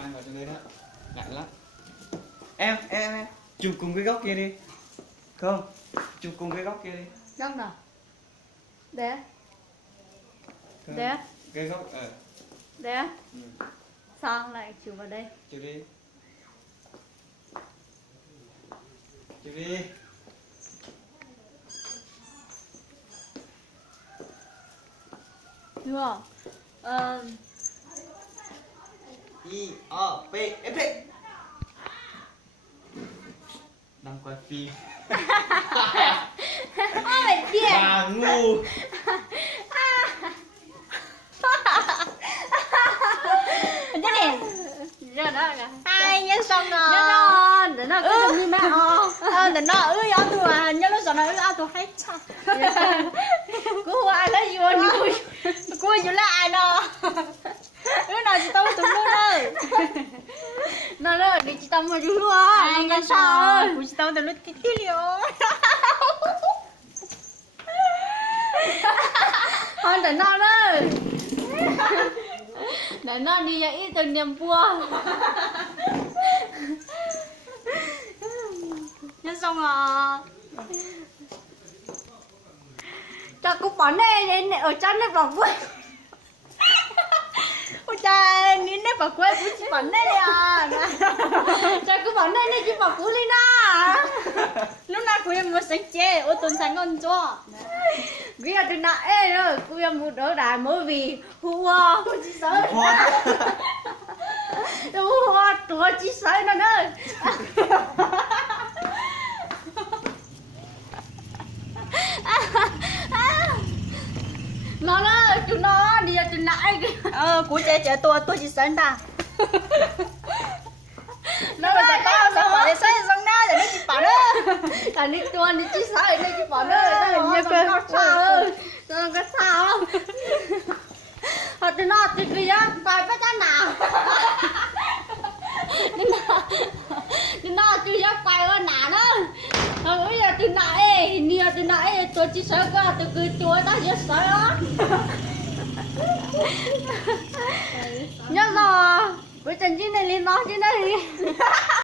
ai vào trong đây đó. Lạnh lắm. Em chụp cùng cái góc kia đi. Không, chụp cùng cái góc kia đi. Góc nào? Để. Không, Để. cái góc Để. Ừ. Sao lại chụp vào đây? Chụp đi. Chụp đi. Đúng không? I O P F P. Đang quay phim. Mày điên. Bà ngu. Cái này. Giờ đó cả. Ai nhớ xong rồi. Nhớ nó, để nó cứ đừng đi mẹ Để nó ư gió tụi à, nhớ lúc sau nó ư ao tụi hay cha. Cô ai lấy vô như cô vô là ai nó. Ư nó chỉ tao tụi nó đâu. nó đó đi chỉ tao mà chú luôn. Ai nhớ sao? Cô chỉ tao tụi nó tí tí liều. Thôi để nó đó. Để nó đi dạy từng niềm vua. Nhớ xong rồi. Cho cô bỏ này ở trong này vào vui. Ôi trời, nín nếp vào quê cũng chỉ bẩn đấy à. Cho cô bỏ này chỉ bỏ cú lên à. Lúc nào cô em muốn sáng chê, ô tuần sáng ngon cho. Bây giờ từ nãy ê rồi, cô em một đỡ đài mới vì hùa. Cô chỉ sợ. Hùa, tôi chỉ sợ nó nữa. Nó đó, chúng nó đi ra từ nãy. Cô chê tôi chỉ sáng ta. Nó Mà tại tao sao bỏ để sáng xong na để nó chỉ bảo đó. cả đi tuần đi chỉ sợ đây chỉ bỏ nữa. Nó có sao nó có sao họ từ nó từ kia coi bắt chắn nào. Từ nó từ giờ quay qua nào đó. Bây giờ từ nãy nhiều từ nãy tôi chỉ sợ qua từ cười tôi ta chỉ sợ đó. Nhớ rồi, với Trần Chí này lên nó chứ đây.